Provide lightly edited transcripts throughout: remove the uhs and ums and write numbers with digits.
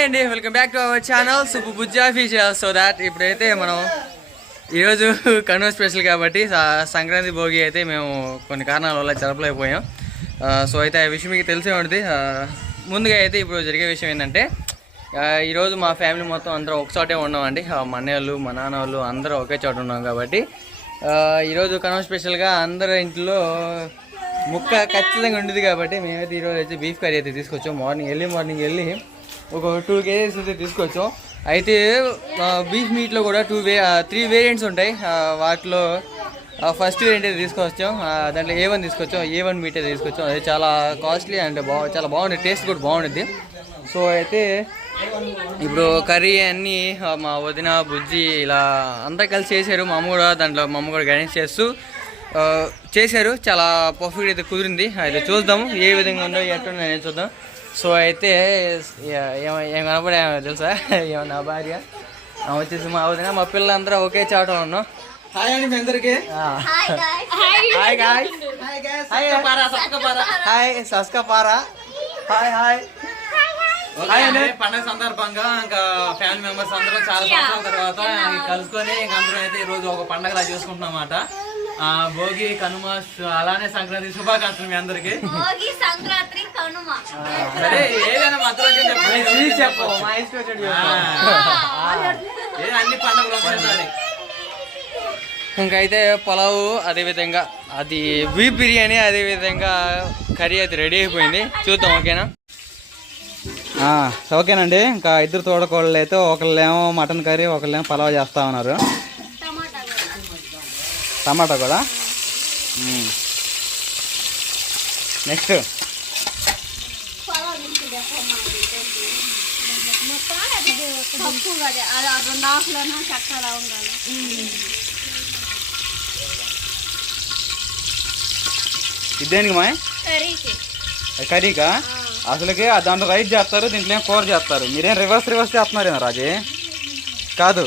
అండి welcome back to our channel super బుజ్జా ఫిషియల్. సో దాట్ ఇప్పుడైతే మనం ఈరోజు కనుమ స్పెషల్ కాబట్టి సంక్రాంతి భోగి అయితే మేము కొన్ని కారణాల వల్ల జరపలేకపోయాం. సో అయితే ఆ విషయం మీకు తెలిసే ఉంటుంది. ముందుగా అయితే ఇప్పుడు జరిగే విషయం ఏంటంటే ఈరోజు మా ఫ్యామిలీ మొత్తం అందరూ ఒకచోటే ఉన్నామండి. మా అన్నయ్య వాళ్ళు మా నాన్న వాళ్ళు అందరూ ఒకే చోట ఉన్నాం కాబట్టి ఈరోజు కనుమ స్పెషల్గా అందరూ ఇంట్లో ముక్క ఖచ్చితంగా ఉండేది కాబట్టి మేమైతే ఈరోజు అయితే బీఫ్ కర్రీ అయితే తీసుకొచ్చాం. ఎర్లీ మార్నింగ్ వెళ్ళి ఒక 2 kgs అయితే తీసుకొచ్చాం. అయితే బీఫ్ మీట్లో కూడా 3 వేరియంట్స్ ఉంటాయి. వాటిలో ఫస్ట్ వేరియంట్ అయితే తీసుకొచ్చాం. దాంట్లో A1 తీసుకొచ్చాం, A1 మీట్ అయితే తీసుకొచ్చాం. అది చాలా కాస్ట్లీ అండ్ చాలా బాగుంది, టేస్ట్ కూడా బాగుంటుంది. సో అయితే ఇప్పుడు కర్రీ అన్నీ మా వదిన బుజ్జి ఇలా అంతా కలిసి చేశారు. మా అమ్మ కూడా గైడెన్స్ చేస్తూ చేశారు. చాలా పర్ఫెక్ట్ అయితే కుదిరింది. అయితే చూద్దాము ఏ విధంగా ఉందో ఎట్లా నేను చూద్దాం. సో అయితే ఏం కనపడే తెలుసా, నా భార్య వచ్చేసి మా వదిన, మా పిల్లలందరూ ఒకే చాట ఉన్నాం. హాయ్ అండి మీ అందరికి. హాయ్ సస్కపారా. హాయ్ పండుగ సందర్భంగా ఇంకా ఫ్యామిలీ మెంబర్స్ అందరూ చాలా సంవత్సరాల తర్వాత కలుసుకొని ఇంక అందరూ అయితే ఈ రోజు ఒక పండుగలా చేసుకుంటున్నాం అన్నమాట. భోగి కనుమ అలానే సంక్రాంతి శుభాకాంక్షలు మీ అందరికి. సరే ఏదైనా మాత్రం చెప్పు, అన్ని పండుగలు ఒకసారి. ఇంకైతే పులావు, అదేవిధంగా అది బీఫ్ బిర్యానీ, అదేవిధంగా కర్రీ అయితే రెడీ అయిపోయింది. చూద్దాం ఓకేనా. ఓకేనండి. ఇంకా ఇద్దరు తోడకోళ్ళు అయితే ఒకళ్ళేమో మటన్ కర్రీ, ఒకళ్ళేమో పలావ్ చేస్తా ఉన్నారు. టమాటా కూడా. నెక్స్ట్ ఇదేంటి మా కర్రీకా? అసలుకి దాంట్లో రైస్ చేస్తారు, దీంట్లో ఏం కూర చేస్తారు. మీరేం రివర్స్ చేస్తున్నారేమో రాజీ. కాదు,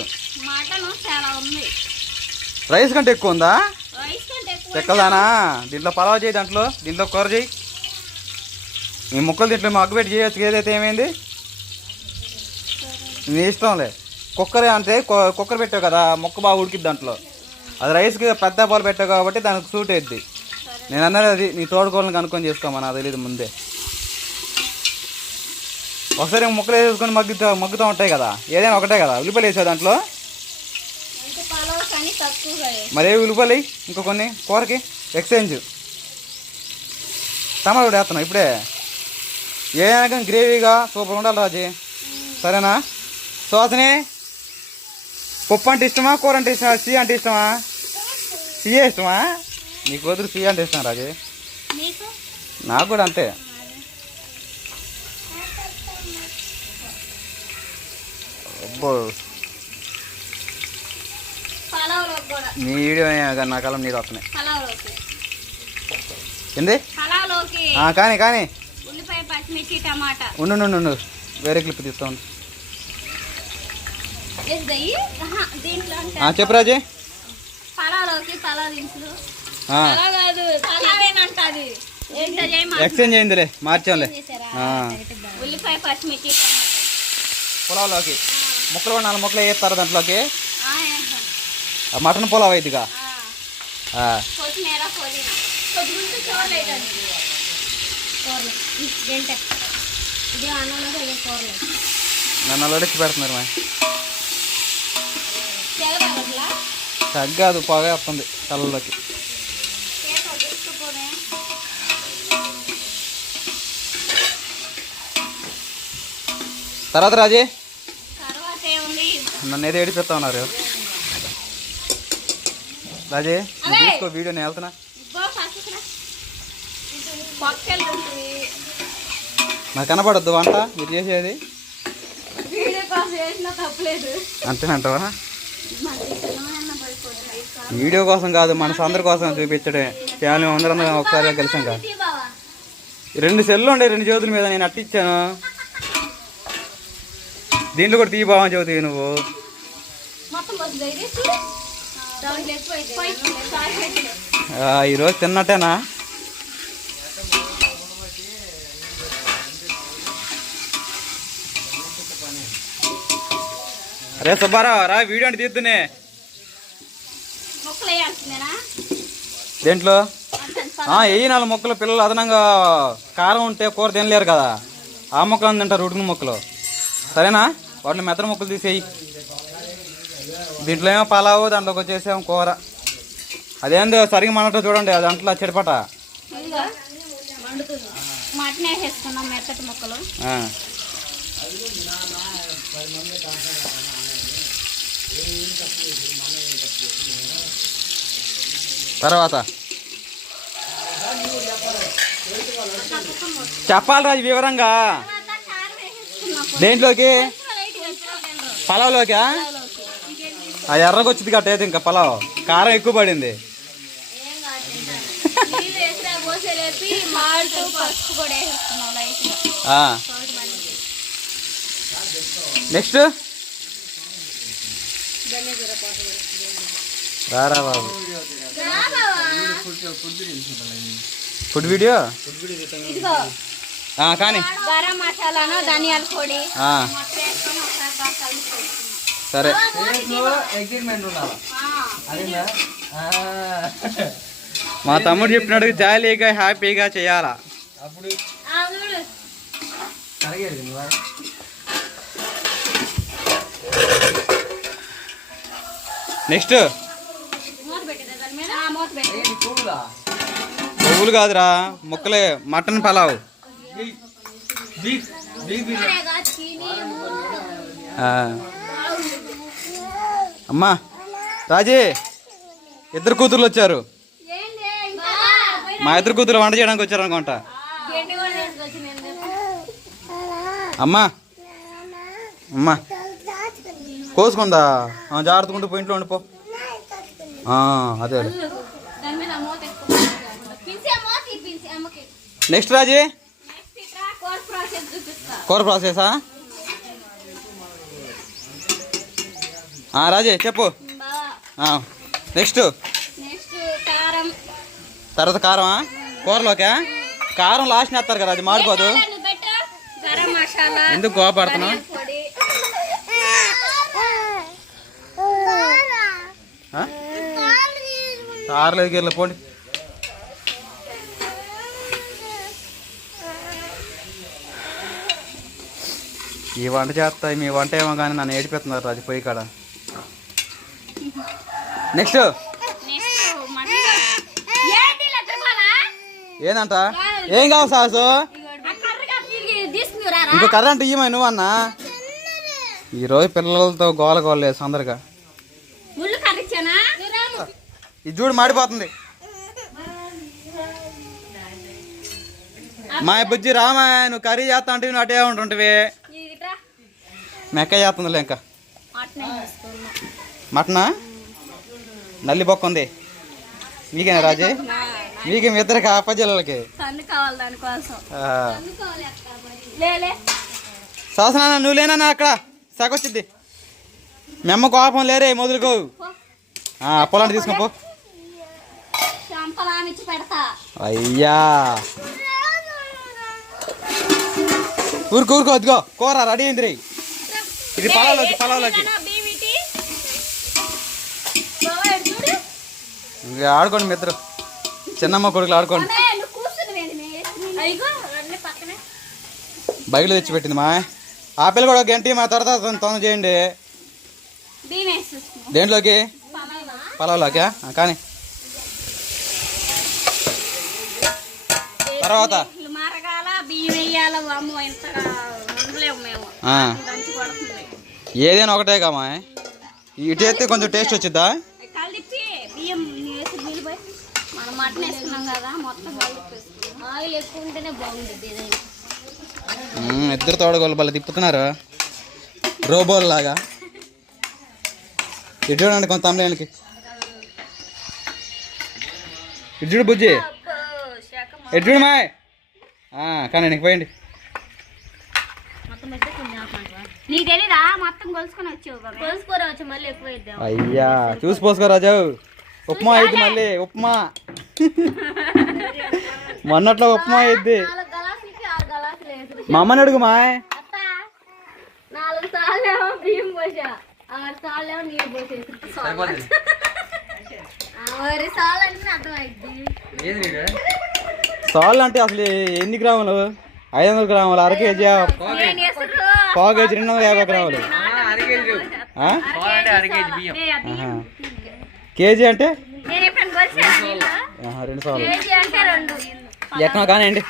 రైస్ కంటే ఎక్కువ ఉందా? ఎక్కదానా? దీంట్లో పలావ్ చేయి, దీంట్లో కూర చేయి. మీ ముక్కలు దీంట్లో మగ్గబెట్టి చేయొచ్చు. ఏదైతే ఏమైంది నీ ఇష్టంలే. కుక్కర్ అంటే కుక్కర్ పెట్టావు కదా, ముక్క బాగా ఉడికిద్ది దాంట్లో. అది రైస్కి పెద్ద పాలు పెట్టావు కాబట్టి దానికి సూట్ అవుద్ది. నేను అన్నది అది నీ తోడుకోవాలని కనుక్కొని చేసుకోమా, నాకు తెలియదు ముందే. ఒకసారి ముక్కలు వేసుకొని మగ్గుతూ ఉంటాయి కదా, ఏదైనా ఒకటే కదా. ఉల్లిపాయలు వేసావు దాంట్లో, మరే ఉల్లిపాయలు ఇంకో కొన్ని కూరకి ఎక్స్చేంజ్. టమాటా కూడా వేస్తున్నావు ఇప్పుడే. ఏదైనా కానీ గ్రేవీగా సూపర్ ఉండాలి రాజీ, సరేనా? సువాసనే, పప్పు అంటే ఇష్టమా, కూర అంటే ఇష్టమా, సి అంటే ఇష్టమా? సిఏ ఇష్టమా? నీ కూతురు సి అంటే ఇష్టం రాజీ. నాకు కూడా అంతే. అబ్బో నీ వీడియో నా కాలం నీళ్ళు వస్తున్నాయి. ఏంది కానీ ఉండు వేరే క్లిప్ తీస్తాను. చెప్పు రాజీ. ఎక్స్చేంజ్ అయిందిలే, మార్చాంలే. పులావ్లోకి ముక్కలు కూడా 4 ముక్కలు వేస్తారు దాంట్లోకి. మటన్ పులావ్ అయిద్దిగా. నన్ను అడిచి పెడుతున్నారు మా. తగ్గదు, పొగ వస్తుంది కళ్ళలోకి. తర్వాత రాజీ నన్ను ఏదో ఏడిపిస్తా ఉన్నారు రాజీ. తీసుకో వీడియో, నేను వెళ్తున్నా. నాకు కనపడద్దు వంట మీరు చేసేది. అంతేనంటావా? వీడియో కోసం కాదు, మన అందరి కోసం చూపించడే. ఫ్యామిలీ అందరం ఒకసారి కలిసాం కదా. 2 సెల్లు ఉండే 2 జ్యోతుల మీద నేను అట్టించాను. దీంట్లో కూడా తీయ బావని చదువుతాయి నువ్వు. ఈరోజు తిన్నట్టేనా? అరే సుబ్బారావు రా వీడియో అంటే తీద్దునే దేంట్లో వెయ్యి 4 మొక్కలు పిల్లలు అదనంగా కారం ఉంటే కూర తినలేరు కదా ఆ మొక్కలు తింటారు ఉడికిన మొక్కలు సరేనా వాటిలో మెత్తన మొక్కలు తీసేయి దీంట్లో ఏమో పలావు దాంట్లోకి వచ్చేసాము కూర అదేందో సరిగ్గా మనతో చూడండి అది అంట్లో చెడిపట తర్వాత చెప్పాలి రాజు వివరంగా దేంట్లోకి పలావులోకా అది ఎర్రగొచ్చింది కట్టయితే ఇంకా పలావ్ కారం ఎక్కువ పడింది నెక్స్ట్ రారా బాబు ఫుడ్ వీడియో కానీ సరే మా తమ్ముడు చెప్పినట్టు జాలీగా హ్యాపీగా చేయాలా నెక్స్ట్ పువ్వులు కాదురా ముక్కలే మటన్ పలావ్ అమ్మా రాజీ 2 కూతుర్లు వచ్చారు మా 2 కూతురు వంట చేయడానికి వచ్చారు అనుకుంటా అమ్మా అమ్మా కోసుకుందా జాగ్రత్తకుంటూ పోయి ఇంట్లో ఉండిపో అదే నెక్స్ట్ రాజీ కూర ప్రాసెసా రాజీ చెప్పు నెక్స్ట్ తర్వాత కారమా కూరలోకా కారం లాస్ట్ వేస్తారు కదా అది మాడిపోదు ఎందుకు కోపడుతున్నావు కారలేదు గీరలే పోండి ఈ వంట చేస్తాయి మీ వంట ఏమో కానీ నన్ను ఏడిపోతున్నారు రాజు పోయి కాడ నెక్స్ట్ ఏందంట ఏం కావాలి సాసు ఇంకో కర్ర అంటే ఇయ్యమా నువ్వు అన్నా ఈరోజు పిల్లలతో గోల గోలేదు తొందరగా ఇది చూడు మాడిపోతుంది మా బుజ్జి రామా నువ్వు కర్రీ చేస్తా అంటే నువ్వు అటే ఉంటుంటివి మెక్క చేస్తుందిలే ఇంకా మటనా నల్లి బొక్క ఉంది మీకేనా రాజీ మీకేం ఇద్దరికి అప్పజిల్లలకి శాసనా నువ్వు లేనా అక్కడ సగొచ్చింది మెమ్మ కోపం లేరే మొదలుకో పొలాంటి తీసుకోపో అయ్యా ఊరుకో అదిగో కూర రెడీ అయింది ఇది పొలంలోకి ఇంకా ఆడుకోండి మీ ఇద్దరు చిన్నమ్మ కొడుకులు ఆడుకోండి బయలు తెచ్చిపెట్టింది మా ఆపిల్ కూడా గంటి మా తర్వాత తొందర చేయండి దేంట్లోకి పొలంలోకా కానీ తర్వాత ఏదైనా ఒకటే కామా ఇటు అయితే కొంచెం టేస్ట్ వచ్చిద్దా ఇద్దరు తోడగోళ్ళు బల్ల తిప్పుతున్నారు రోబోల్ లాగా ఇటు చూడండి కొంత తమ్ముళ్ళకి ఇటు చూడు బుజ్జి ఎటు చూడు మాయ్ కానీ నీకు పోయండి అయ్యా చూసి పోసుకో రాజు ఉప్మా అయింది మళ్ళీ ఉప్మా మొన్నట్లో ఉప్మా అయింది మా అమ్మని అడుగు మాయ్ సార్లేమో బియ్యం పోసా 6 సార్లేమో నీళ్ళు పోసేసి సరిపోతుంది. మరి సార్లు అర్థమైంది. ఏది నీడు? సాల్ అంటే అసలు ఎన్ని గ్రాములు? 500 గ్రాములు, అర కేజీ, పావు కేజీ, 250 గ్రాములు. అర కేజీ లేవు. ఆ? అంటే అర కేజీ బియ్యం. ఆహా. కేజీ అంటే నేను ఎప్పుడు పోసా నీళ్ళు 2 సార్లు. కేజీ అంటే 2. ఎక్కడ కానివ్వండి.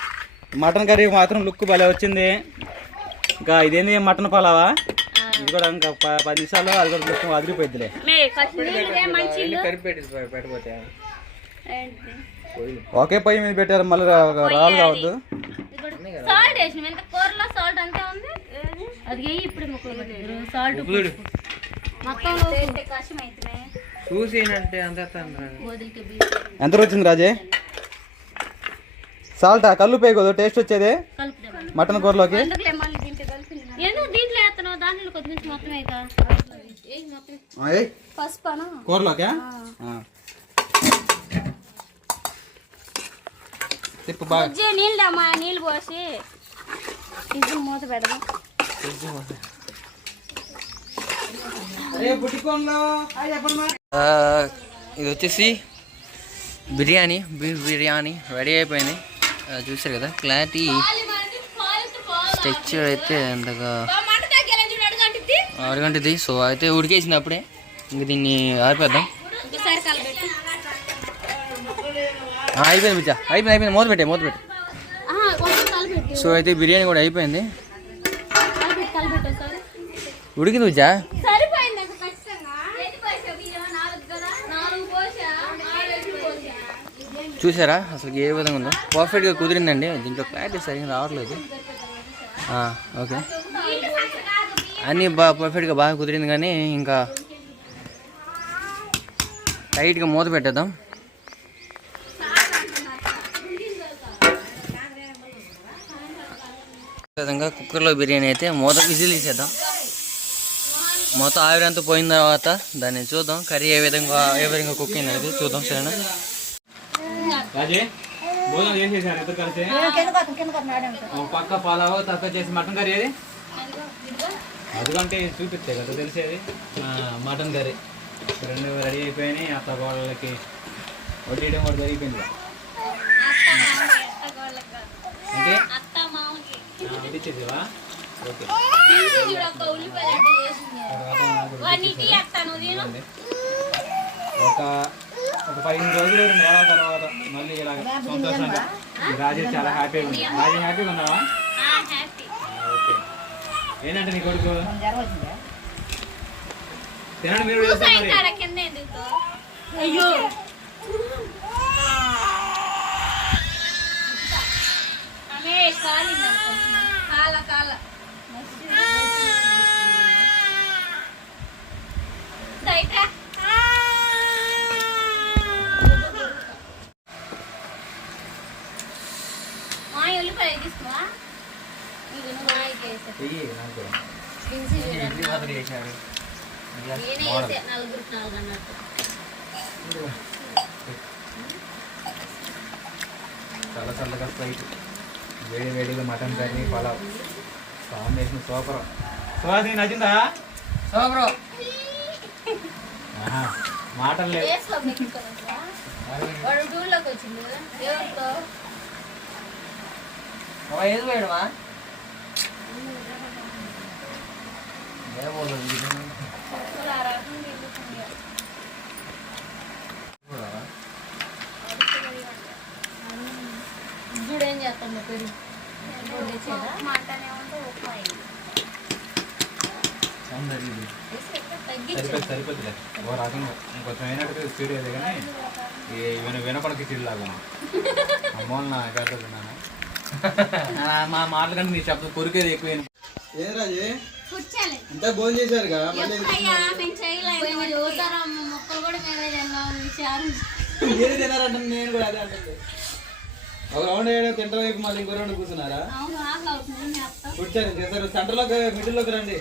మటన్ కర్రీ మాత్రం లుక్ భలే వచ్చింది. ఇంకా ఇదేంది మటన్ పలావా? ఇది కూడా ఇంకా 10 నిమిషాలు అది కూడా లుక్ అదిరిపోద్దిలే. ఎన్ని కరిపి పెట్టబోతే ఒకే పొయ్యి మీద పెట్టారు, మళ్ళీ రాళ్ళు కావద్దు. సాల్ట్ వేసిన ఎంత కూరలో సాల్ట్ అంతే ఉంది. అది ఇప్పుడు ముక్కలు సాల్ట్ మొత్తం కష్టం అవుతుంది. చూసి అంటే అంత ఎంత వచ్చింది రాజే? సాల్టా? కళ్ళు పోయి కదా టేస్ట్ వచ్చేది మటన్ కూరలోకి. దీంట్లో వేస్తున్నావు దాంట్లో కొద్దిగా మొత్తం పసుపు కూరలోకి తిప్పు బాగా. నీళ్ళు పోసి ఇది మూత పెడదాం. ఇది వచ్చేసి బిర్యానీ, బీఫ్ బిర్యానీ రెడీ అయిపోయింది. చూసారు కదా క్లారిటీ, టెక్స్చర్ అయితే అంతగా అరగంటది. సో అయితే ఉడికేసింది అప్పుడే. ఇంక దీన్ని ఆరిపేద్దాం. అయిపోయింది బిచ్చా, అయిపోయింది. మూత పెట్టే. సో అయితే బిర్యానీ కూడా అయిపోయింది. ఉడికింది బిచ్చా. చూసారా అసలు ఏ విధంగా ఉందో? పర్ఫెక్ట్గా కుదిరిందండి. దీంట్లో క్లారిటీ సరిగ్గా రావట్లేదు. ఓకే, అన్నీ పర్ఫెక్ట్గా బాగా కుదిరింది. కానీ ఇంకా టైట్గా మూత పెట్టేద్దాం. విధంగా కుక్కర్లో బిర్యానీ అయితే మూత విజిల్ తీసేద్దాం. మొత్తం ఆవిరంతా పోయిన తర్వాత దాన్ని చూద్దాం కర్రీ ఏ విధంగా కుక్ అయింది చూద్దాం. సరేనా రాజే? భోజనం చేసేసారు ఇద్దరు కలిసి. పక్క పాలావు తక్కువ చేసి మటన్ కర్రీ ఏది? అదిగంటే చూపిస్తే కదా తెలిసేది. మటన్ కర్రీ 2 రెడీ అయిపోయినాయి. అత్త గోళ్ళకి వడ్డీయడం కూడా జరిగిపోయింది. అంటే వడ్డించేదివా? ఓకే. ఒక 15 రోజులు తర్వాత మళ్ళీ ఇలాగ సంతోషంగా. రాజేష్ చాలా హ్యాపీగా ఉంది. రాజేష్ హ్యాపీగా ఉన్నావా? ఓకే. ఏంటంటే నీ కొడుకు తినండి మీరు. అయ్యో చాలా చల్లగా ఫ్లైట్, వేడిగా mutton curry, pulao combination super. Suhas నీకు నచ్చిందా? సూపర్. మాటలు లేవు. ఏది వేయడమా? ఏం చేస్తాం సరిపోతులే. ఓ రకంగా ఇంకొంచెం అయినట్టు స్పీడ్ అయితే కానీ వినపడకి స్పీడ్ లాగా అమ్మోళ్ళు నా ఎక్కడున్నాను. మా మాటల కంటే నీ శబ్దం కొరికేది ఎక్కువ. ఏం రాజే అంతా భోజనం చేశారుగా? మీరు తినారంటే నేను కూడా అదే అంటే. ఒక రౌండ్ తింట వైపు మళ్ళీ ఇంకో రౌండ్ కూర్చున్నారా? కూర్చోండి చేశారు. సెంటర్లోకి మిడిల్లోకి రండి.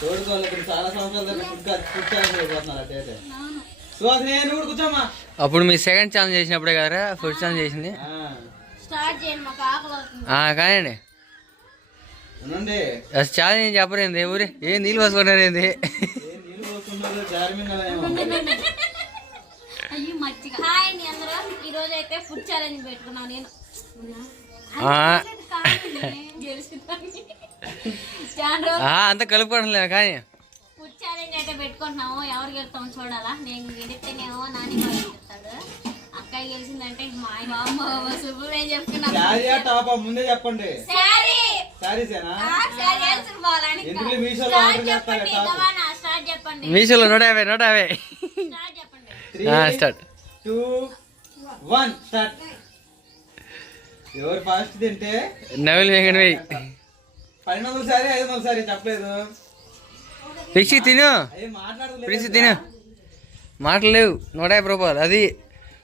తోడుకోవాలి చాలా సంవత్సరాల కూర్చోాలనుకుంటున్నారు. సుహాస్ నేను కూడా కూర్చోమ్మా. అప్పుడు మీ సెకండ్ ఛానల్ చేసినప్పుడే కదరా ఫస్ట్ ఛానల్ చేసింది. కానండి అవునండి. అసలు చాలా నేను చెప్పరేంది ఊరే ఏ నీళ్ళు పోసుకున్నారేంది నీళ్ళు పోసుకున్నారు జారిమింగ. అయ్యి మజ్జిగ. హాయ్ అండి అందరూ. ఈ రోజు అయితే ఫుడ్ ఛాలెంజ్ పెట్టుకున్నాను నేను. అంతా కలుపుకోవడం కానీ ఫుడ్ ఛాలెంజ్ అయితే పెట్టుకుంటున్నాము. ఎవరు గెలుస్తామో చూడాలా. నేను గెలిస్తేనేమో నాని గెలుస్తాడు. అక్కయ్య గెలిచిందంటే మా ఆయన శుభ్రం ఏం చెప్తున్నాను. ముందే చెప్పండి. మీషోలో 150 స్టార్ట్. 2, 1 స్టార్ట్. ఎవరు ఫాస్ట్ తింటే నవీల్ వెంకట 1200 సారీ 500 సారీ చెప్పలేదు. ప్రిన్సి తిను, మాట్లాడలేదు. ప్రిన్సి తిను. మాటలు లేవు. 150 రూపాయలు. అది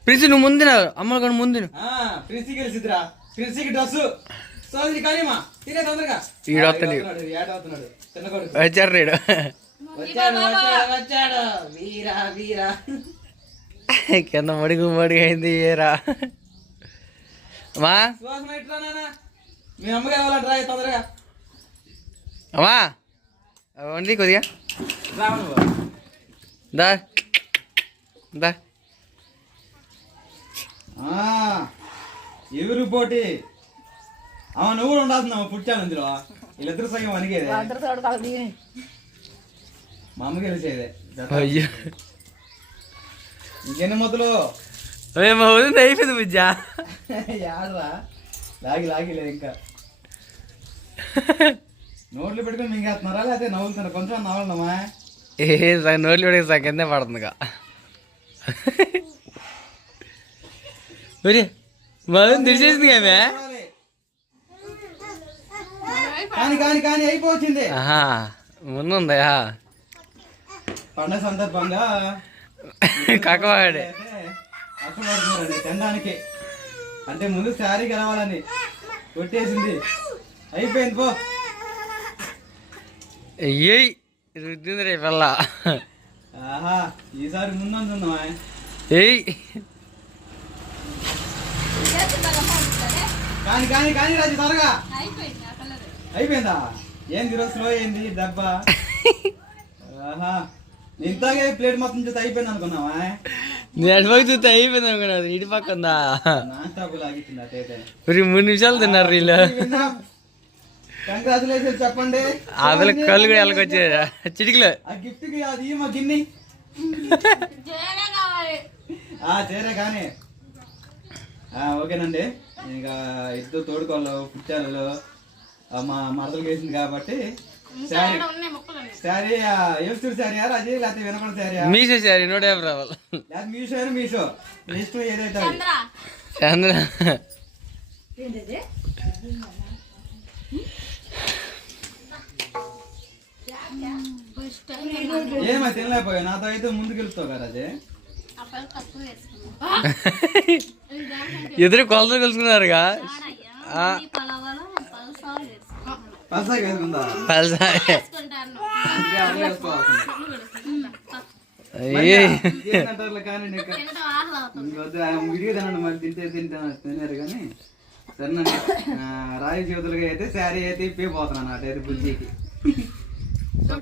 ప్రిన్సి నువ్వు ముందు తినావు, అమ్మలు కానీ ముందు తిను. ప్రిన్సి గెలిచిద్రా. ప్రిన్సికి డ్రెస్ సోదరి కానీమా తినే తొందరగా. చిన్న కొడుకు వచ్చారు రేడు వచ్చాడు. వీరా వీరా కింద మడుగు అయింది ఏరా. అమ్మా సువాసన ఎట్లా నాన్న? మీ అమ్మగారు వాళ్ళ రా తొందరగా. అమ్మా వండి కొద్దిగా దా దా. ఎవరు పోటీ? నువ్వు కూడా ఉండాల్సిందా పుట్టాను అందులో. వీళ్ళిద్దరు సగం అనిగేది. మా అమ్మ గెలిచేదే. అయ్యో ఇంకెన్ని మొదలు మా వదిలింది అయిపోయింది బుజ్జా. యాడరా లాగిలే ఇంకా. నోట్లు పెట్టుకుని మింగేస్తున్నారా లేకపోతే నవ్వులుతున్నా? కొంచెం నవ్వలమ్మా. నోట్లు పెడితే సగం కిందే పడుతుందిగా. మరి మా తెలిసేసింది ఆమె. కానీ అయిపోవచ్చింది. ముందుందా పండగ సందర్భంగా కాకవాడే కష్టపడుతున్నారండి తినడానికి. అంటే ముందు శారీ గెలవాలని కొట్టేసింది. అయిపోయింది పో. ఏయ్ రుద్దింది రే పిల్ల. ఈసారి ముందందున్నావా? ఏయ్ కానీ రాజు త్వరగా. అయిపోయిందా? ఏంది ఈరోజు స్లో అయింది దెబ్బ. ఇంతగా ప్లేట్ మొత్తం చూస్తే అయిపోయింది అనుకున్నావా? నేను పక్క చూస్తే అయిపోయింది అనుకున్నా. ఇటు పక్క ఉందా? Non stop లాగిచ్చింది అటైతే. 3 నిమిషాలు తిన్నారు వీళ్ళు. కంగ్రాచులేషన్ చెప్పండి. ఆ పిల్ల కళ్ళు కూడా వెళ్ళకొచ్చారు చిటికలు. ఆ గిఫ్ట్ కి అది మా గిన్ని చేరే కానీ. ఓకేనండి. ఇంకా ఇద్దరు తోడుకోళ్ళు పుట్టాలు మా మరదలు వేసింది కాబట్టి శారీ ఏడుస్తుడు శారీ రాజీ లేకపోతే వినకుండా శారీ? మీషో శారీ 150 రావాలి. లేకపోతే మీషో లిస్ట్ ఏదైతే చంద్ర ఏమో తినలేకపోయా. నాతో అయితే ముందు గెలుస్తావు కదా రాజే. ఎదురు కొలతలు కలుసుకున్నారుగా. మరి తిన్నారు కానీ సరే. రాయి చేతులుగా అయితే శారీ అయితే ఇప్పే పోతున్నాను అటైతే బుజ్జికి.